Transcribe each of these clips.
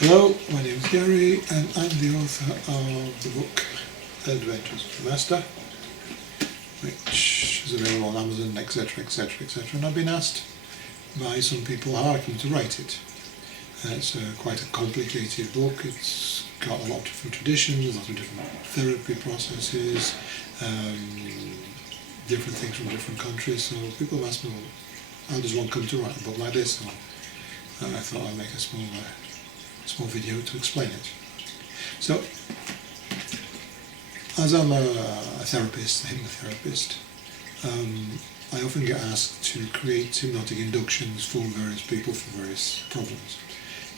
Hello, my name is Gary and I'm the author of the book Adventures of the Master, which is available on Amazon, etc, etc, etc, and I've been asked by some people how I came to write it. It's quite a complicated book. It's got a lot of different traditions, a lot of different therapy processes, different things from different countries, so people have asked me, well, how does one come to write a book like this? So I thought I'd make a small video to explain it. So, as I'm a therapist, a hypnotherapist, I often get asked to create hypnotic inductions for various people for various problems.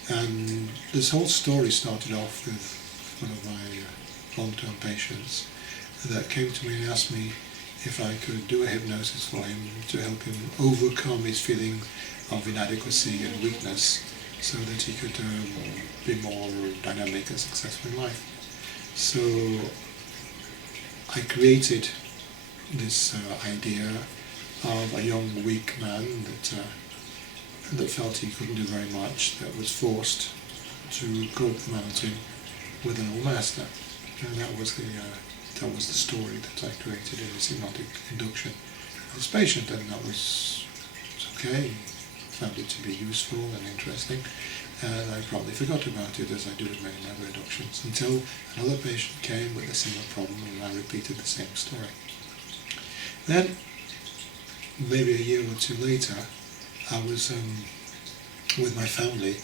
And this whole story started off with one of my long-term patients that came to me and asked me if I could do a hypnosis for him to help him overcome his feeling of inadequacy and weakness, so that he could be more dynamic and successful in life. So I created this idea of a young, weak man that felt he couldn't do very much, that was forced to go up the mountain with an old master. And that was the story that I created in this hypnotic induction for this patient, and that was okay. Found it to be useful and interesting, and I probably forgot about it, as I do with many other inductions, until another patient came with a similar problem and I repeated the same story. Then, maybe a year or two later, I was with my family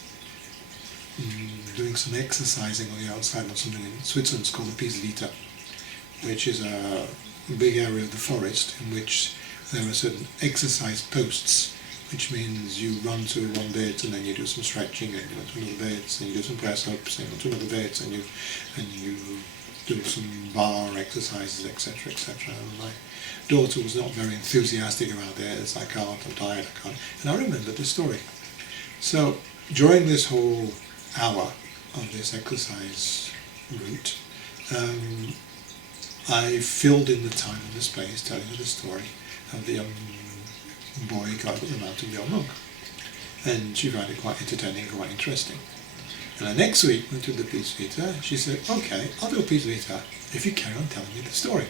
doing some exercising on the outside of something in Switzerland. It's called the Peace Vita, which is a big area of the forest in which there are certain exercise posts, which means you run to one bit and then you do some stretching, and you go to another bit and you do some press-ups, and you go to another bit and you do some bar exercises, etc, etc. And my daughter was not very enthusiastic about this. I can't, I'm tired, I can't. And I remembered the story. So during this whole hour of this exercise route, I filled in the time and the space telling her the story of the young boy going up the mountain, the old monk. And she found it quite entertaining, quite interesting. And the next week, when we did the Peace Vita, she said, okay, I'll do a Peace Vita if you carry on telling me the story.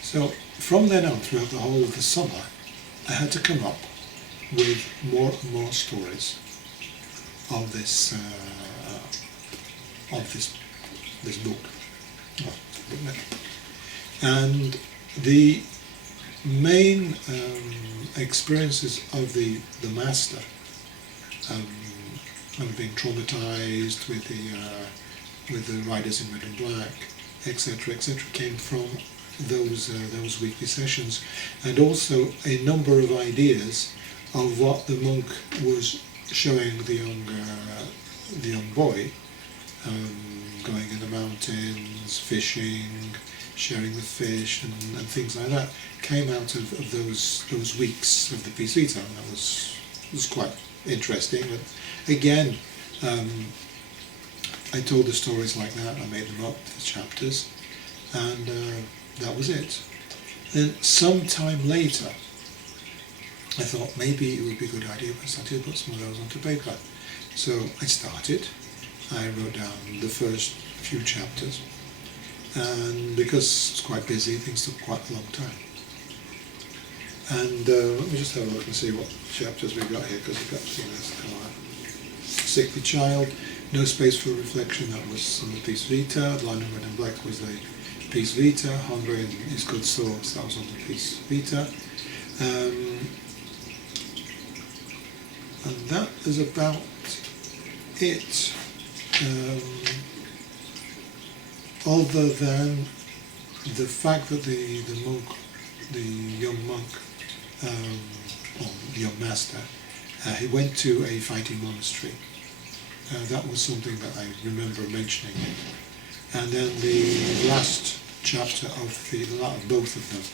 So from then on, throughout the whole of the summer, I had to come up with more and more stories of this book. And the main experiences of the master, of being traumatized with the riders in red and black, etc., etc., came from those weekly sessions, and also a number of ideas of what the monk was showing the young boy, going in the mountains, fishing, sharing with fish and things like that, came out of those weeks of the Peace Vita, and that was quite interesting. But again, I told the stories like that, I made them up, the chapters, and that was it. Then sometime later, I thought maybe it would be a good idea if I started to put some of those onto paper. So I started, I wrote down the first few chapters, and because it's quite busy, things took quite a long time. And let me just have a look and see what chapters we've got here, because we've got this sickly child, no space for reflection, that was on the Peace Vita. Blind and red and black was the Peace Vita. Hungry and his good thoughts, that was on the Peace Vita. And that is about it. Other than the fact that the young monk, or the young master, he went to a fighting monastery. That was something that I remember mentioning. And then the last chapter of both of them,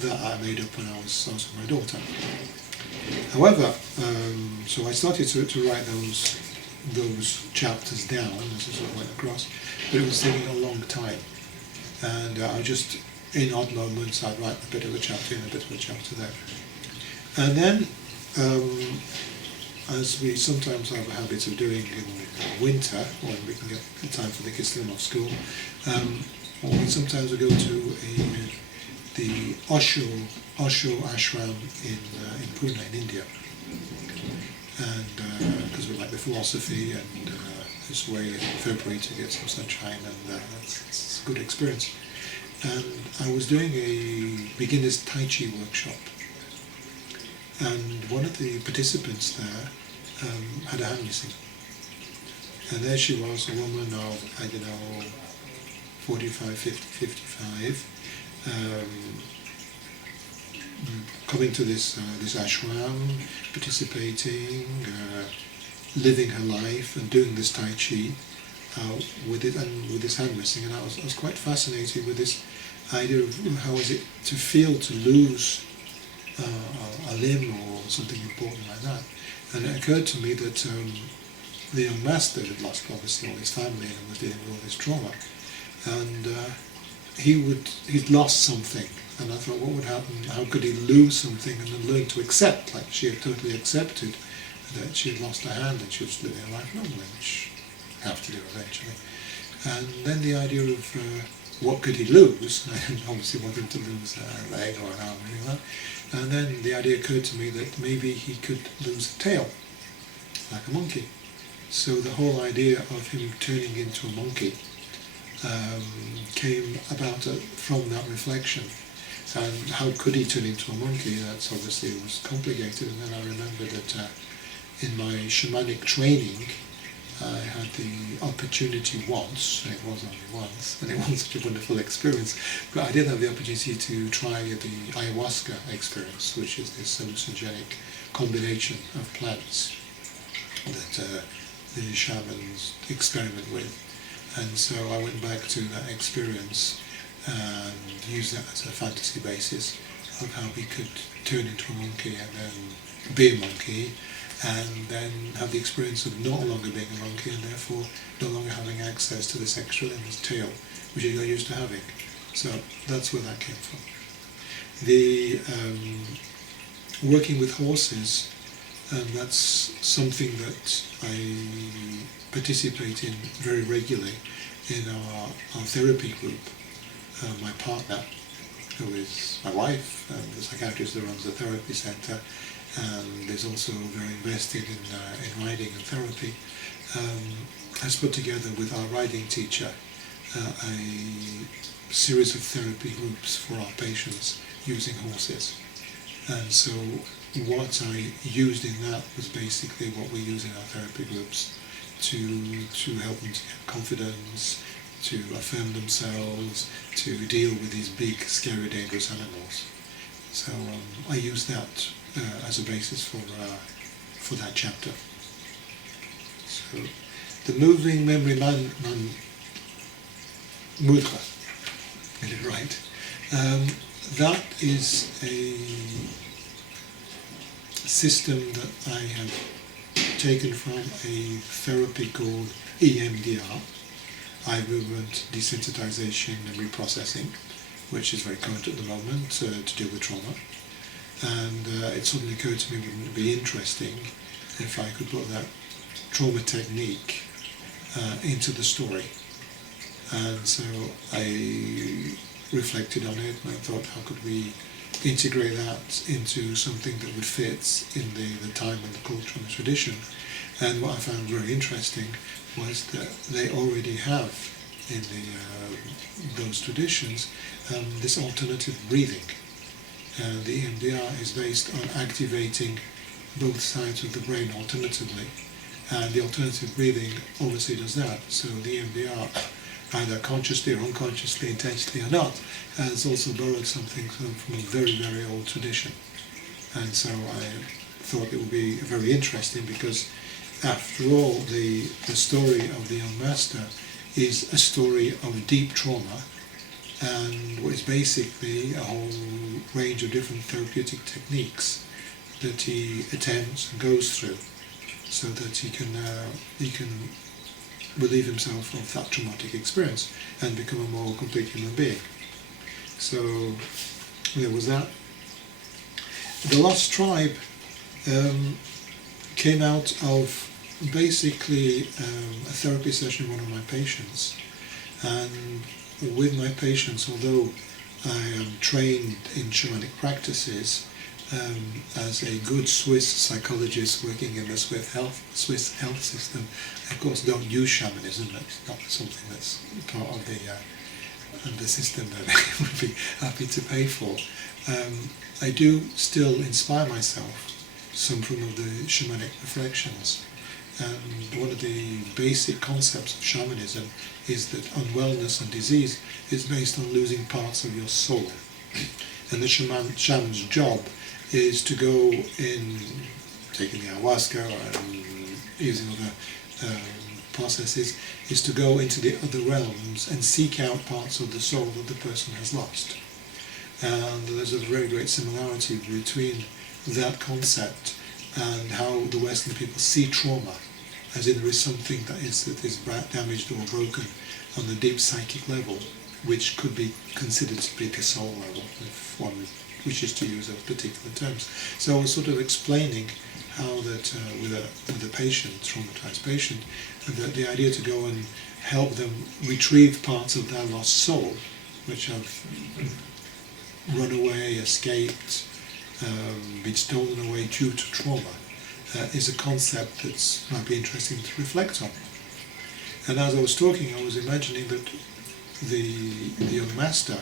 that I made up when I was with my daughter. However, so I started to write those chapters down as I sort of went across, but it was taking a long time, and I just, in odd moments, I'd write a bit of a chapter and a bit of a chapter there. And then as we sometimes have a habit of doing in winter, when we can get the time for the kids to come off school, or we sometimes we go to the Osho ashram in Pune in India, and because we like the philosophy, and it's a way in February to get some sunshine, and it's a good experience. And I was doing a beginner's Tai Chi workshop, and one of the participants there had a hand missing. And there she was, a woman of, I don't know, 45, 50, 55, coming to this ashram, participating, living her life and doing this Tai Chi with it, and with this hand missing. And I was quite fascinated with this idea of how is it to feel to lose a limb or something important like that. And it occurred to me that the young master had lost obviously all his family and was dealing with all this trauma, and he'd lost something, and I thought, what would happen, how could he lose something and then learn to accept, like she had totally accepted that she had lost her hand and she was living a life normally, which you have to do eventually. And then the idea of what could he lose? I didn't obviously want him to lose a leg or an arm or anything like that. And then the idea occurred to me that maybe he could lose a tail, like a monkey. So the whole idea of him turning into a monkey came about from that reflection. And how could he turn into a monkey? That's obviously was complicated. And then I remembered that in my shamanic training, I had the opportunity once, and it was only once, and it wasn't such a wonderful experience, but I did have the opportunity to try the ayahuasca experience, which is this hallucinogenic combination of plants that the shamans experiment with. And so I went back to that experience and used that as a fantasy basis of how we could turn into a monkey and then be a monkey, and then have the experience of no longer being a monkey and therefore no longer having access to this extra limb, this tail, which you got used to having. So that's where that came from. The working with horses, that's something that I participate in very regularly in our therapy group. My partner, who is my wife, the psychiatrist that runs the therapy centre, and is also very invested in riding and therapy, has put together with our riding teacher a series of therapy groups for our patients using horses. And so what I used in that was basically what we use in our therapy groups to help them to get confidence, to affirm themselves, to deal with these big, scary, dangerous animals. So I use that as a basis for that chapter. So the moving memory mudra, get it right. That is a system that I have taken from a therapy called EMDR, eye movement desensitization and reprocessing, which is very current at the moment to deal with trauma. And it suddenly occurred to me, wouldn't it be interesting if I could put that trauma technique into the story? And so I reflected on it and I thought, how could we integrate that into something that would fit in the time and the culture and the tradition? And what I found very interesting was that they already have in those traditions this alternative breathing. And the EMDR is based on activating both sides of the brain alternatively. And the alternative breathing obviously does that. So the EMDR, either consciously or unconsciously, intentionally or not, has also borrowed something from a very, very old tradition. And so I thought it would be very interesting because after all, the story of the young master is a story of deep trauma, and what is basically a whole range of different therapeutic techniques that he attempts and goes through so that he can relieve himself of that traumatic experience and become a more complete human being. So there was that. The Lost Tribe came out of basically a therapy session with one of my patients. And with my patients, although I am trained in shamanic practices, as a good Swiss psychologist working in the Swiss health system, I of course don't use shamanism. That's not something that's part of the system that I would be happy to pay for. I do still inspire myself some from of the shamanic reflections. And one of the basic concepts of shamanism is that unwellness and disease is based on losing parts of your soul. And the shaman's job is to go in, taking the ayahuasca and using other processes, is to go into the other realms and seek out parts of the soul that the person has lost. And there's a very great similarity between that concept and how the Western people see trauma, as in there is something that is damaged or broken on the deep psychic level, which could be considered to be the soul level, if one wishes to use those particular terms. So I was sort of explaining how that with a patient, traumatized patient, that the idea to go and help them retrieve parts of their lost soul, which have run away, escaped, been stolen away due to trauma, is a concept that might be interesting to reflect on. And as I was talking, I was imagining that the young master,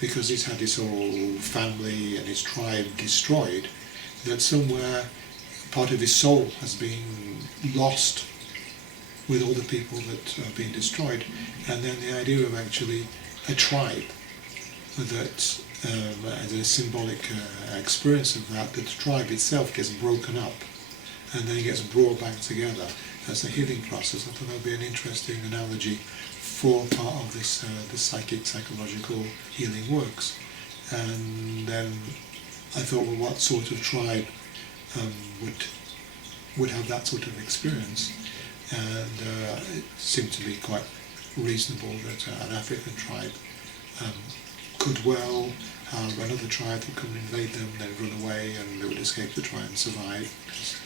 because he's had his whole family and his tribe destroyed, that somewhere part of his soul has been lost with all the people that have been destroyed, and then the idea of actually a tribe that as a symbolic experience of that, the tribe itself gets broken up and then gets brought back together as a healing process. I thought that would be an interesting analogy for part of this the psychological healing works. And then I thought, well, what sort of tribe would have that sort of experience? And it seemed to be quite reasonable that an African tribe could well have another tribe that could invade them, then run away, and they would escape to try and survive. Because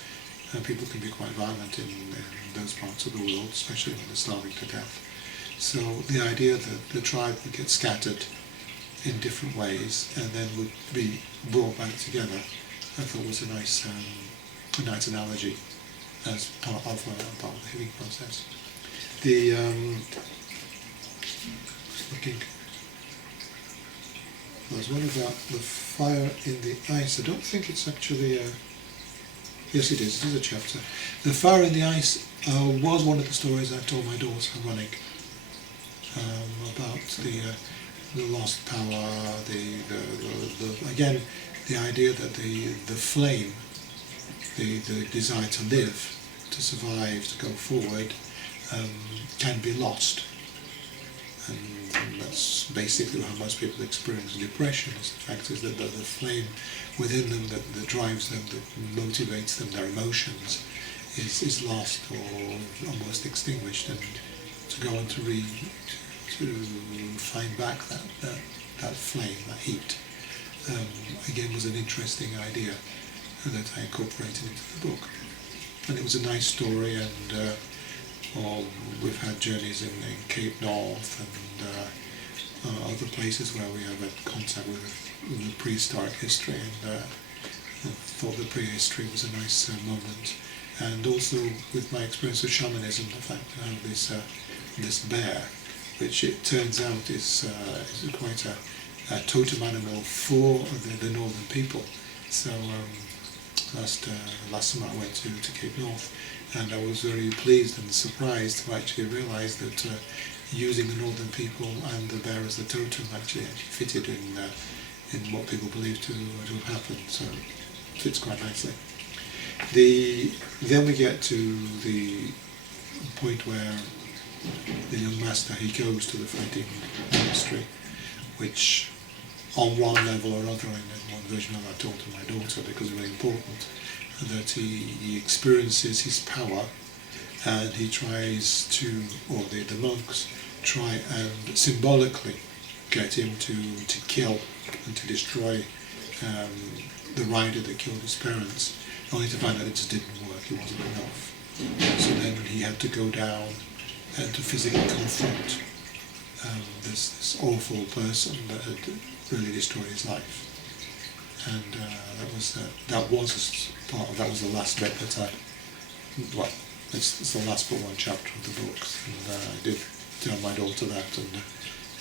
people can be quite violent in those parts of the world, especially when they're starving to death. So the idea that the tribe would get scattered in different ways and then would be brought back together, I thought was a nice analogy as part of the healing process. There's one about the fire in the ice. I don't think it's actually yes, it is. It is a chapter. The fire in the ice was one of the stories I told my daughter running about the lost power. Again, the idea that the flame, the desire to live, to survive, to go forward, can be lost. And that's basically how most people experience depression. Is the fact is that the flame within them that drives them, that motivates them, their emotions, is lost or almost extinguished. And to go on to find back that flame, that heat, again was an interesting idea that I incorporated into the book. And it was a nice story, and we've had journeys in Cape North and other places where we have had contact with the prehistoric history, and I thought the prehistory was a nice moment. And also with my experience of shamanism, the fact that I have this bear, which it turns out is quite a totem animal for the northern people. So last summer I went to Cape North, and I was very pleased and surprised to actually realise that using the northern people and the bear as the totem actually fitted in what people believe to have happened. So it fits quite nicely. Then we get to the point where the young master, he goes to the fighting monastery, which on one level or another, in one version of that I told to my daughter because it's very important, that he experiences his power, and he tries to, or the monks try and symbolically get him to kill and to destroy the rider that killed his parents, only to find out it just didn't work. he wasn't enough. So then he had to go down and to physically confront this awful person that had really destroyed his life. And that was the last bit that it's the last but one chapter of the book, and I did tell my daughter that, and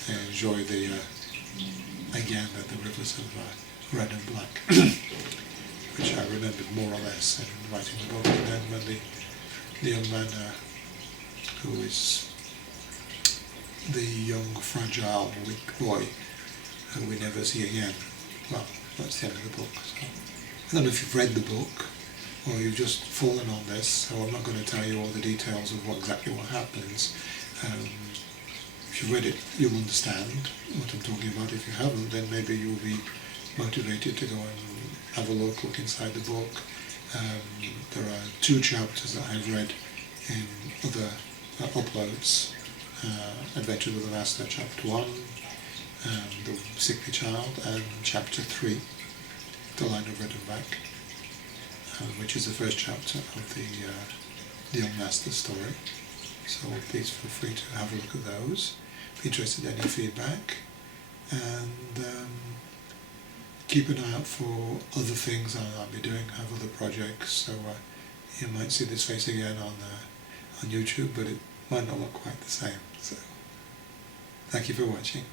I enjoy the rivers of red and black, which I remembered more or less in writing the book. And then when the young man who is the young, fragile, weak boy who we never see again, well, that's the end of the book. So, I don't know if you've read the book or you've just fallen on this, so I'm not going to tell you all the details of exactly what happens. If you've read it, you'll understand what I'm talking about. If you haven't, then maybe you'll be motivated to go and have a look inside the book. There are 2 chapters that I've read in other uploads. Adventures with the Master, Chapter 1, The Sickly Child, and Chapter 3, The Line of Red and Black, which is the first chapter of the Young Master story. So please feel free to have a look at those. Be interested in any feedback, and keep an eye out for other things I'll be doing. I have other projects, so you might see this face again on YouTube, but it might not look quite the same. So thank you for watching.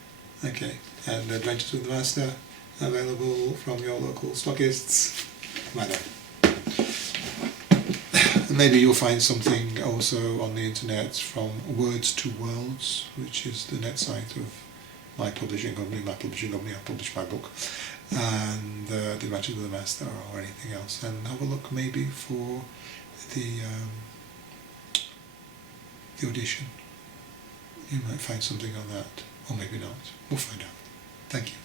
Okay, and Adventures with the Master, available from your local stockists. Bye now. Maybe you'll find something also on the internet from Words to Worlds, which is the net site of my publishing company. I publish my book, and the Adventures with the Master, or anything else. And have a look maybe for the audition. You might find something on that, or maybe not. We'll find out. Thank you.